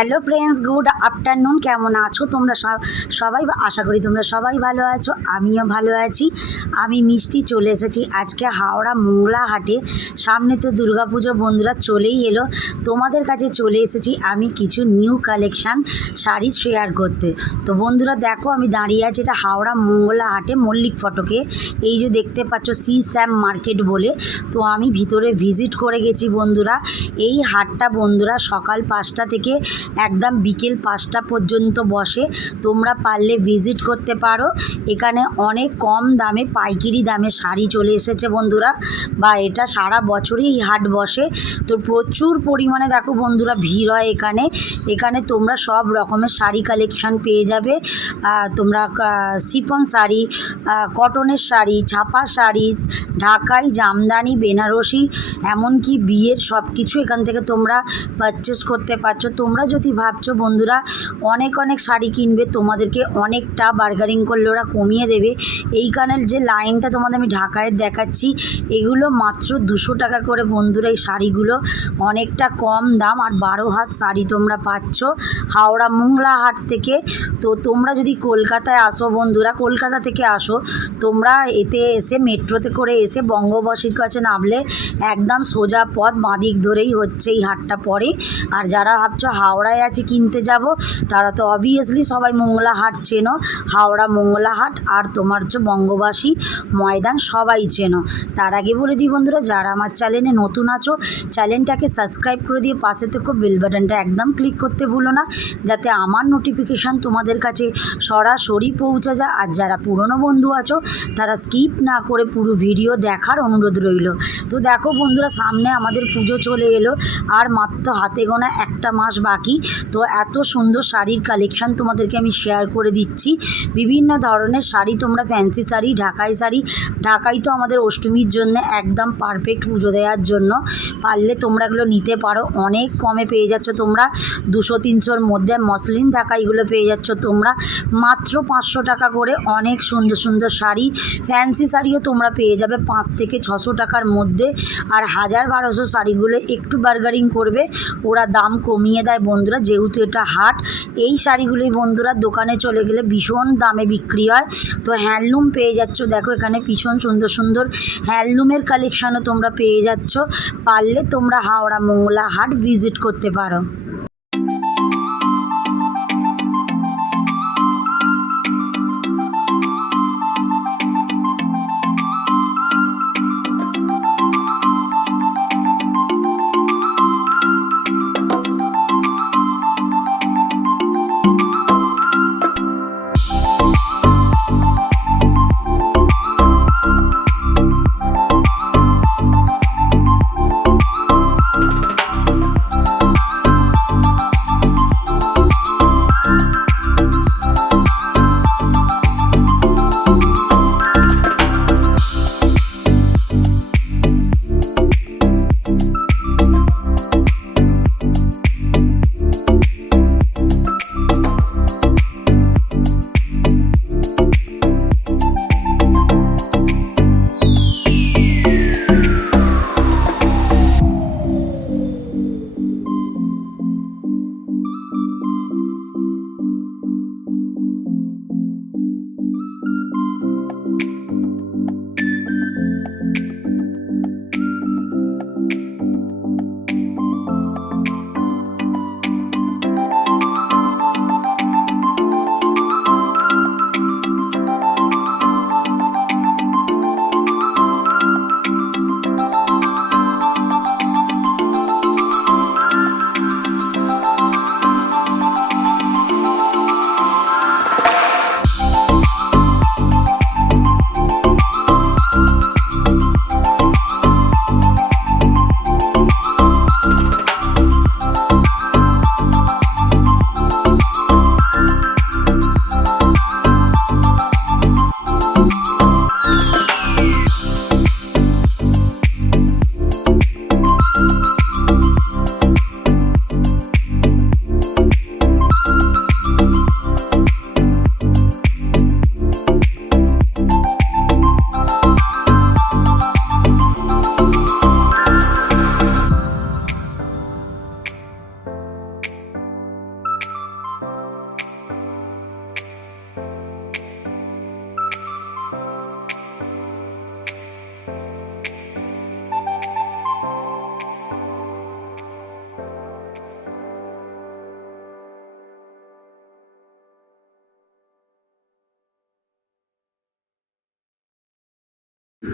Hello friends, good afternoon. কেমন আছো তোমরা সবাই? আশা করি তোমরা সবাই ভালো আছো, আমিও ভালো আছি। আমি মিষ্টি চলে এসেছি আজকে হাওড়া মোংলা হাটে। সামনে তো দুর্গাপুজো বন্ধুরা চলেই এলো। তোমাদের কাছে চলে এসেছি আমি কিছু নিউ কালেকশান শাড়ি শেয়ার করতে। তো বন্ধুরা দেখো, আমি দাঁড়িয়ে আছি এটা হাওড়া মোংলা হাটে মল্লিক ফটকে। এই যে দেখতে পাচ্ছ সি স্যাম মার্কেট বলে। তো আমি ভিতরে ভিজিট করে গেছি বন্ধুরা। এই হাটটা বন্ধুরা সকাল 5টা থেকে একদম বিকেল 5টা পর্যন্ত বসে। তোমরা পারলে ভিজিট করতে পারো। এখানে অনেক কম দামে পাইকারি দামে শাড়ি চলে এসেছে বন্ধুরা, বা এটা সারা বছরই এই হাট বসে। তো প্রচুর পরিমাণে দেখো বন্ধুরা ভিড় হয় এখানে। এখানে তোমরা সব রকমের শাড়ি কালেকশান পেয়ে যাবে। তোমরা শিফন শাড়ি, কটনের শাড়ি, ছাপা শাড়ি, ঢাকাই, জামদানি, বেনারসি, এমনকি বিয়ের সব কিছু এখান থেকে তোমরা পারচেস করতে পারছো। তোমরা যদি ভাবছো বন্ধুরা অনেক শাড়ি কিনবে, তোমাদেরকে অনেকটা বার্গারিং করলে ওরা কমিয়ে দেবে। এইখানের যে লাইনটা তোমাদের আমি ঢাকায় দেখাচ্ছি, এগুলো মাত্র 200 টাকা করে বন্ধুরা। এই শাড়িগুলো অনেকটা কম দাম, আর 12 হাত শাড়ি তোমরা পাচ্ছ হাওড়া মোংলা হাট থেকে। তো তোমরা যদি কলকাতায় আসো বন্ধুরা, কলকাতা থেকে আসো তোমরা, এতে এসে মেট্রোতে করে এসে বঙ্গবাসীর কাছে নামলে একদম সোজা পথ বাঁদিক ধরেই হচ্ছে এই হাটটা পড়ে। আর যারা ভাবছো হাওড়ায় আছে কিনতে যাব, তারা তো অবভিয়াসলি সবাই মোংলা হাট চেনো। হাওড়া মোংলা হাট আর তোমার হচ্ছে বঙ্গবাসী ময়দান সবাই চেনো। তার আগে বলে দিই বন্ধুরা, যারা আমার চ্যানেলে নতুন আছো চ্যানেলটাকে সাবস্ক্রাইব করে দিয়ে পাশে থেকে বেল বাটনটা একদম ক্লিক করতে ভুলো না, যাতে আমার নোটিফিকেশান তোমাদের কাছে সরাসরি পৌঁছে যায়। আর যারা পুরনো বন্ধু আছো তারা স্কিপ না করে পুরো ভিডিও দেখার অনুরোধ রইল। তো দেখো বন্ধুরা, সামনে আমাদের পুজো চলে এলো, আর মাত্র হাতে গোনা একটা মাস বাকি। তো এত সুন্দর শাড়ির কালেকশান তোমাদেরকে আমি শেয়ার করে দিচ্ছি। বিভিন্ন ধরনের শাড়ি তোমরা, ফ্যান্সি শাড়ি, ঢাকাই শাড়ি। ঢাকাই তো আমাদের অষ্টমীর জন্য একদম পারফেক্ট পুজো দেওয়ার জন্য। পারলে তোমরা এগুলো নিতে পারো, অনেক কমে পেয়ে যাচ্ছ তোমরা। 200-300-র মধ্যে মসলিন ঢাকাইগুলো পেয়ে যাচ্ছ তোমরা মাত্র 500 টাকা করে। অনেক সুন্দর শাড়ি, ফ্যান্সি শাড়িও তোমরা পেয়ে যাবে 5 থেকে 600 টাকার মধ্যে। আর 1000-1200 শাড়িগুলো একটু বার্গারিং করবে, ওরা দাম কমিয়ে দেয় বন্ধুরা, যেহেতু এটা হাট। এই শাড়িগুলোই বন্ধুরা দোকানে চলে গেলে ভীষণ দামে বিক্রি হয়। তো হ্যান্ডলুম পেয়ে যাচ্ছ, দেখো এখানে ভীষণ সুন্দর হ্যান্ডলুমের কালেকশানও তোমরা পেয়ে যাচ্ছ। পারলে তোমরা হাওড়া মোংলা হাট ভিজিট করতে পারো।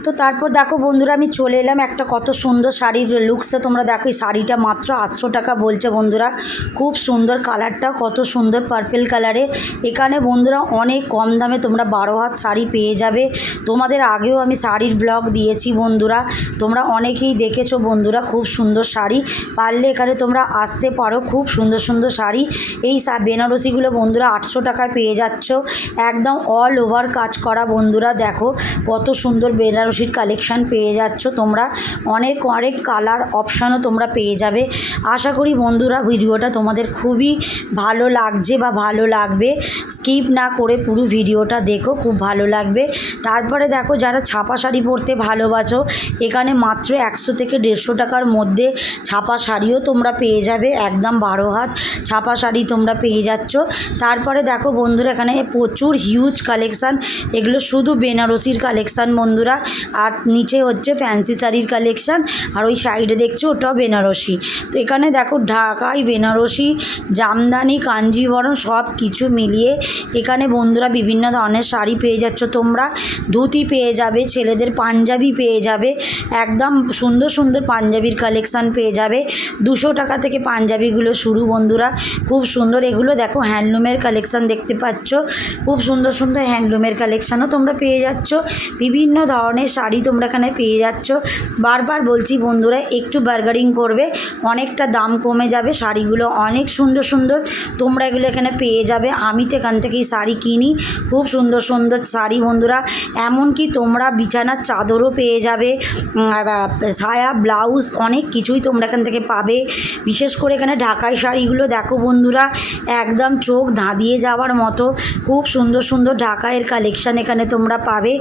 তো তারপর দেখো বন্ধুরা আমি চলে এলাম একটা কত সুন্দর শাড়ির লুকসে। তোমরা দেখো এই শাড়িটা মাত্র 800 টাকা বলছে বন্ধুরা। খুব সুন্দর কালারটা, কত সুন্দর পার্পেল কালারে। এখানে বন্ধুরা অনেক কম দামে তোমরা 12 হাত শাড়ি পেয়ে যাবে। তোমাদের আগেও আমি শাড়ির ব্লগ দিয়েছি বন্ধুরা, তোমরা অনেকেই দেখেছো বন্ধুরা। খুব সুন্দর শাড়ি, পারলে এখানে তোমরা আসতে পারো। খুব সুন্দর সুন্দর শাড়ি, এই বেনারসিগুলো বন্ধুরা 800 টাকায় পেয়ে যাচ্ছ, একদম অল ওভার কাজ করা বন্ধুরা। দেখো কত সুন্দর বেনারসির কালেকশান পেয়ে যাচ্ছ তোমরা, অনেক অনেক কালার অপশানও তোমরা পেয়ে যাবে। আশা করি বন্ধুরা ভিডিওটা তোমাদের খুবই ভালো লাগছে বা ভালো লাগবে। স্কিপ না করে পুরো ভিডিওটা দেখো, খুব ভালো লাগবে। তারপরে দেখো যারা ছাপা শাড়ি পরতে ভালোবাসো, এখানে মাত্র 100 থেকে 150 টাকার মধ্যে ছাপা শাড়িও তোমরা পেয়ে যাবে, একদম 12 হাত ছাপা শাড়ি তোমরা পেয়ে যাচ্ছ। তারপরে দেখো বন্ধুরা এখানে প্রচুর হিউজ কালেকশান, এগুলো শুধু বেনারসির কালেকশান বন্ধুরা। আর নিচে হচ্ছে ফ্যান্সি শাড়ির কালেকশান, আর ওই সাইডে দেখছো ওটাও বেনারসি। তো এখানে দেখো ঢাকাই বেনারসি, জামদানি, কাঞ্জিভরম সব কিছু মিলিয়ে এখানে বন্ধুরা বিভিন্ন ধরনের শাড়ি পেয়ে যাচ্ছ তোমরা। ধুতি পেয়ে যাবে, ছেলেদের পাঞ্জাবি পেয়ে যাবে, একদম সুন্দর সুন্দর পাঞ্জাবির কালেকশান পেয়ে যাবে। 200 টাকা থেকে পাঞ্জাবিগুলো শুরু বন্ধুরা, খুব সুন্দর। এগুলো দেখো হ্যান্ডলুমের কালেকশান দেখতে পাচ্ছ, খুব সুন্দর সুন্দর হ্যান্ডলুমের কালেকশানও তোমরা পেয়ে যাচ্ছ। বিভিন্ন ধরনের শাড়ি তোমরা এখানে পেয়ে যাচ্ছ। বারবার বলছি বন্ধুরা একটু বার্গেনিং করবে, অনেকটা দাম কমে যাবে। শাড়িগুলো অনেক সুন্দর সুন্দর, তোমরা এগুলো এখানে পেয়ে যাবে। আমি তো এখান থেকেই শাড়ি কিনি, খুব সুন্দর সুন্দর শাড়ি বন্ধুরা। এমনকি তোমরা বিছানার চাদরও পেয়ে যাবে, সায়া, ব্লাউজ, অনেক কিছুই তোমরা এখান থেকে পাবে। বিশেষ করে এখানে ঢাকাই শাড়িগুলো দেখো বন্ধুরা, একদম চোখ ধাঁধিয়ে যাওয়ার মতো খুব সুন্দর সুন্দর ঢাকাইয়ের কালেকশান এখানে তোমরা পাবে।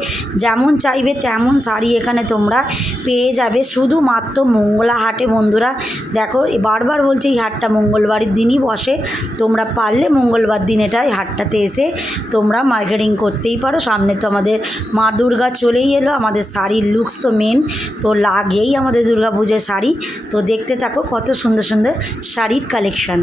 যেমন চাইবে তেমন শাড়ি এখানে তোমরা পেয়ে যাবে, শুধুমাত্র মঙ্গলা হাটে বন্ধুরা। দেখো বারবার বলছি এই হাটটা মঙ্গলবারের দিনই বসে, তোমরা পারলে মঙ্গলবার দিন এই হাটটাতে এসে তোমরা মার্কেটিং করতেই পারো। সামনে তো আমাদের মা দুর্গা চলেই এলো, আমাদের শাড়ির লুকস তো মেন, তো লাগেই আমাদের দুর্গা পুজোর শাড়ি। তো দেখতে থাকো কত সুন্দর সুন্দর শাড়ির কালেকশান।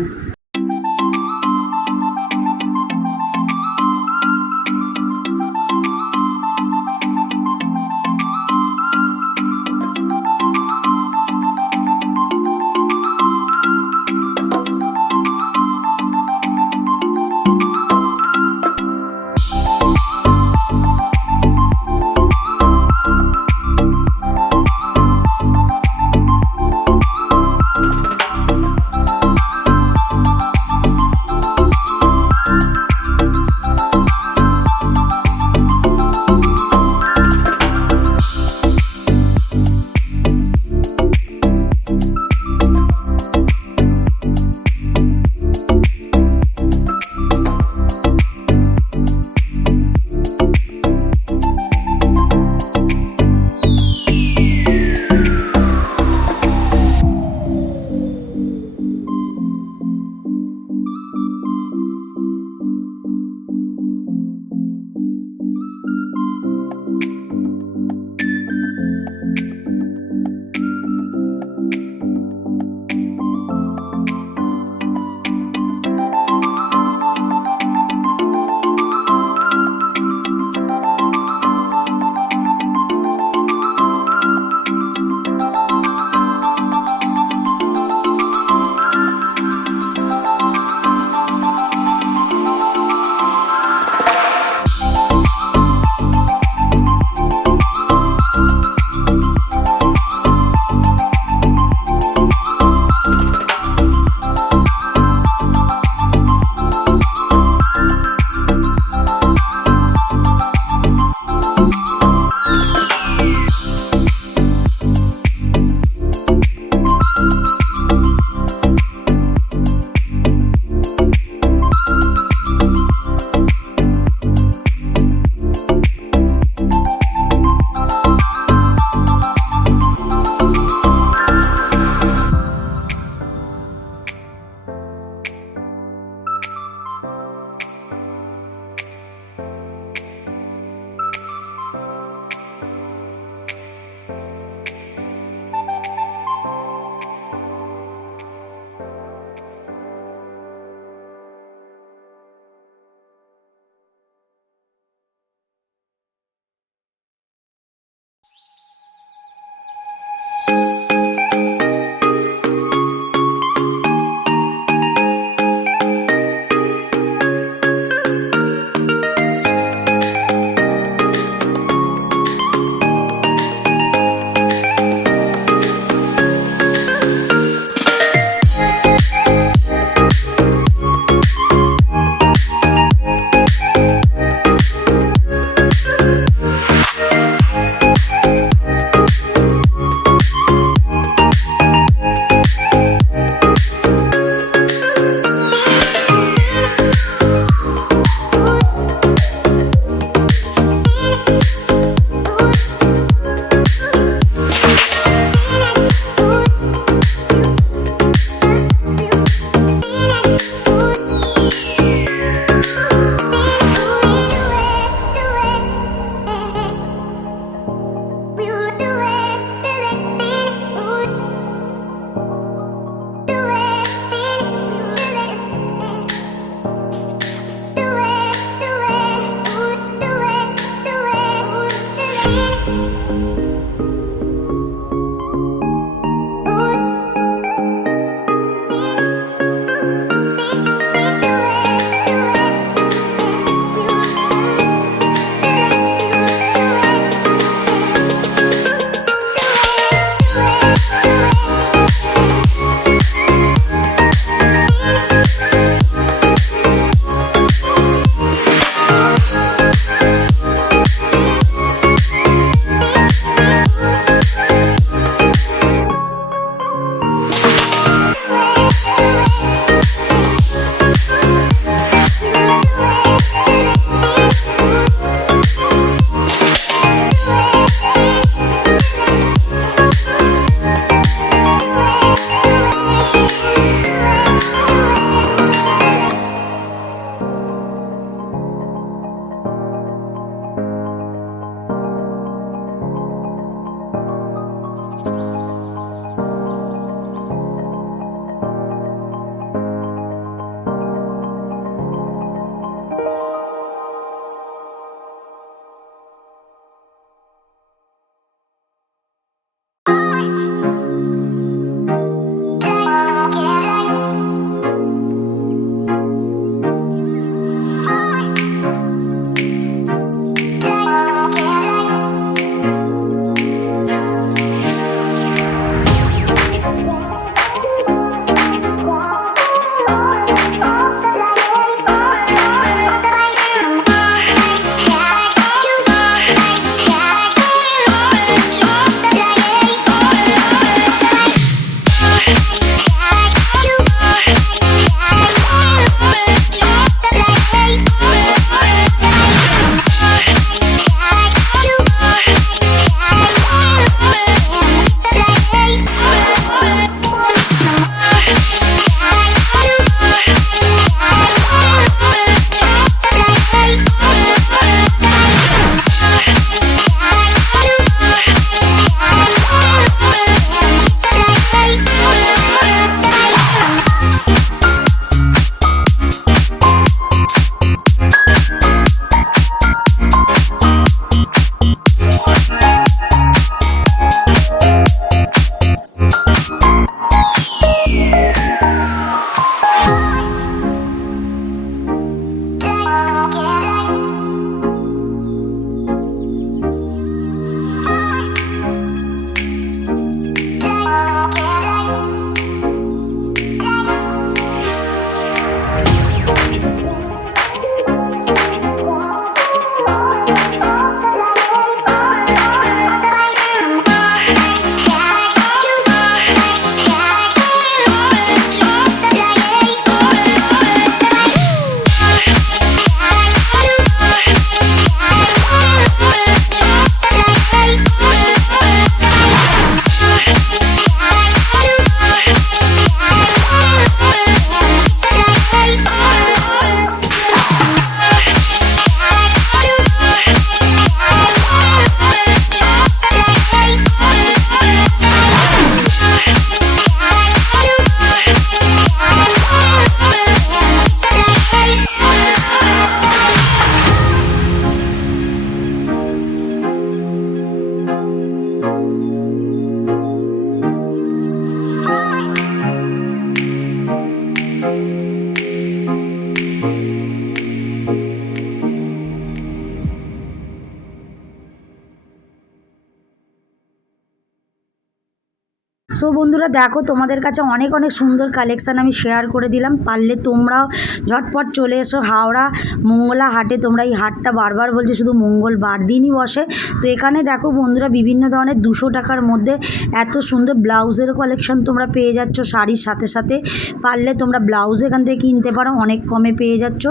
সো বন্ধুরা দেখো, তোমাদের কাছে অনেক অনেক সুন্দর কালেকশান আমি শেয়ার করে দিলাম। পারলে তোমরাও ঝটপট চলে এসো হাওড়া মঙ্গলা হাটে। তোমরা এই হাটটা বারবার বলছে শুধু মঙ্গলবার দিনই বসে। তো এখানে দেখো বন্ধুরা, বিভিন্ন ধরনের 200 টাকার মধ্যে এত সুন্দর ব্লাউজের কালেকশন তোমরা পেয়ে যাচ্ছ শাড়ির সাথে সাথে। পারলে তোমরা ব্লাউজ এখান থেকে কিনতে পারো, অনেক কমে পেয়ে যাচ্ছ।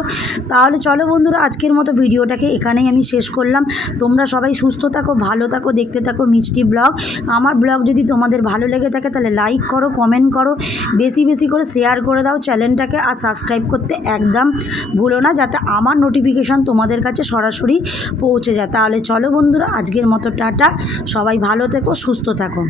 তাহলে চলো বন্ধুরা, আজকের মতো ভিডিওটাকে এখানেই আমি শেষ করলাম। তোমরা সবাই সুস্থ থাকো, ভালো থাকো, দেখতে থাকো মিষ্টি ব্লগ। আমার ব্লগ যদি তোমাদের ভালো লেগে থাকে তাহলে লাইক করো, কমেন্ট করো, বেশি বেশি করে শেয়ার করে দাও চ্যানেলটাকে। আর সাবস্ক্রাইব করতে একদম ভুলো না, যাতে আমার নোটিফিকেশান তোমাদের কাছে সরাসরি পৌঁছে যায়। তাহলে চলো বন্ধুরা, আজকের মতো টাটা, সবাই ভালো থেকো, সুস্থ থাকো।